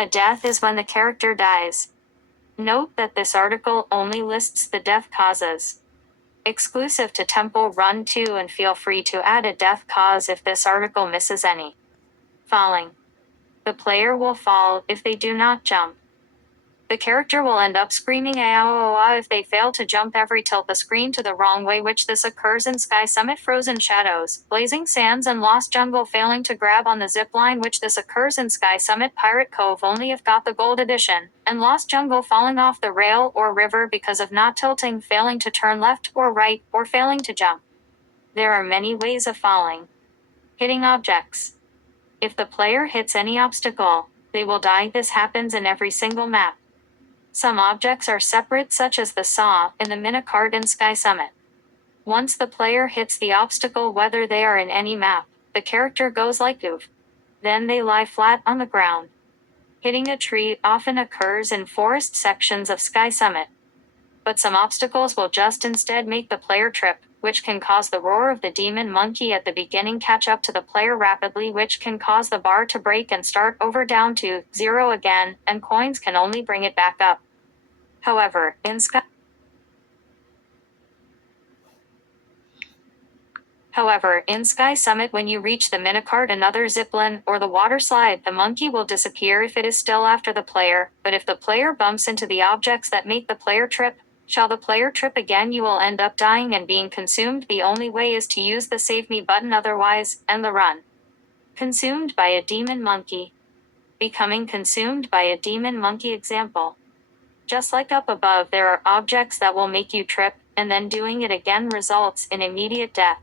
A death is when the character dies. Note that this article only lists the death causes. Exclusive to Temple Run 2, and feel free to add a death cause if this article misses any. Falling. The player will fall if they do not jump. The character will end up screaming "Aowa" if they fail to jump every tilt the screen to the wrong way, which this occurs in Sky Summit, Frozen Shadows, Blazing Sands, and Lost Jungle. Failing to grab on the zip line, which this occurs in Sky Summit, Pirate Cove only if got the gold edition, and Lost Jungle. Falling off the rail or river because of not tilting, failing to turn left or right, or failing to jump. There are many ways of falling. Hitting objects. If the player hits any obstacle, they will die. This happens in every single map. Some objects are separate, such as the saw in the minicart in Sky Summit. Once the player hits the obstacle, whether they are in any map, the character goes like oof. Then they lie flat on the ground. Hitting a tree often occurs in forest sections of Sky Summit. But some obstacles will just instead make the player trip, which can cause the roar of the demon monkey at the beginning catch up to the player rapidly, which can cause the bar to break and start over down to 0 again, and coins can only bring it back up. However, in Sky Summit, when you reach the minicart, another zipline, or the water slide, the monkey will disappear if it is still after the player, but if the player bumps into the objects that make the player trip, shall the player trip again, you will end up dying and being consumed. The only way is to use the save me button, otherwise, end the run. Consumed by a demon monkey. Becoming consumed by a demon monkey example. Just like up above, there are objects that will make you trip, and then doing it again results in immediate death.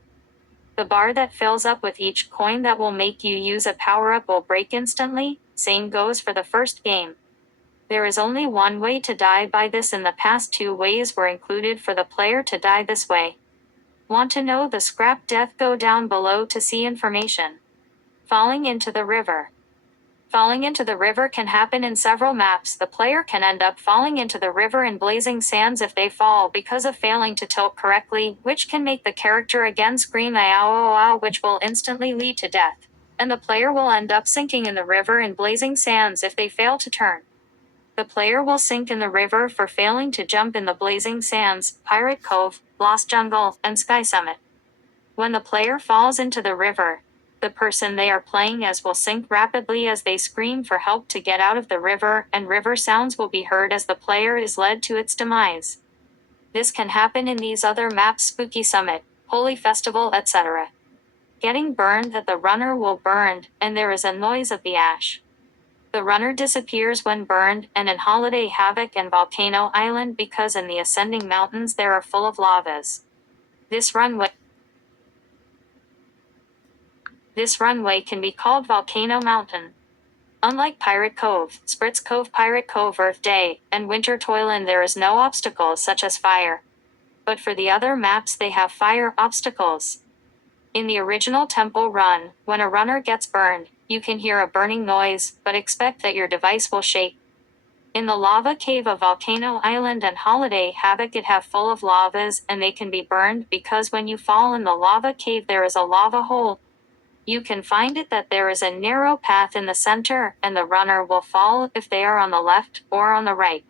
The bar that fills up with each coin that will make you use a power-up will break instantly. Same goes for the first game. There is only one way to die by this, and the past 2 ways were included for the player to die this way. Want to know the scrap death? Go down below to see information. Falling into the river. Falling into the river can happen in several maps. The player can end up falling into the river in Blazing Sands if they fall because of failing to tilt correctly, which can make the character again scream "Aowa," which will instantly lead to death. And the player will end up sinking in the river in Blazing Sands if they fail to turn. The player will sink in the river for failing to jump in the Blazing Sands, Pirate Cove, Lost Jungle, and Sky Summit. When the player falls into the river, the person they are playing as will sink rapidly as they scream for help to get out of the river, and river sounds will be heard as the player is led to its demise. This can happen in these other maps: Spooky Summit, Holy Festival, etc. Getting burned, that the runner will burn, and there is a noise of the ash. The runner disappears when burned, and in Holiday Havoc and Volcano Island, because in the ascending mountains there are full of lavas. This runway can be called Volcano Mountain. Unlike Pirate Cove, Spritz Cove, Pirate Cove, Earth Day, and Winter Toyland, there is no obstacles such as fire. But for the other maps they have fire obstacles. In the original Temple Run, when a runner gets burned, you can hear a burning noise, but expect that your device will shake. In the lava cave of Volcano Island and Holiday Havoc, it have full of lavas, and they can be burned because when you fall in the lava cave there is a lava hole. You can find it that there is a narrow path in the center, and the runner will fall if they are on the left or on the right.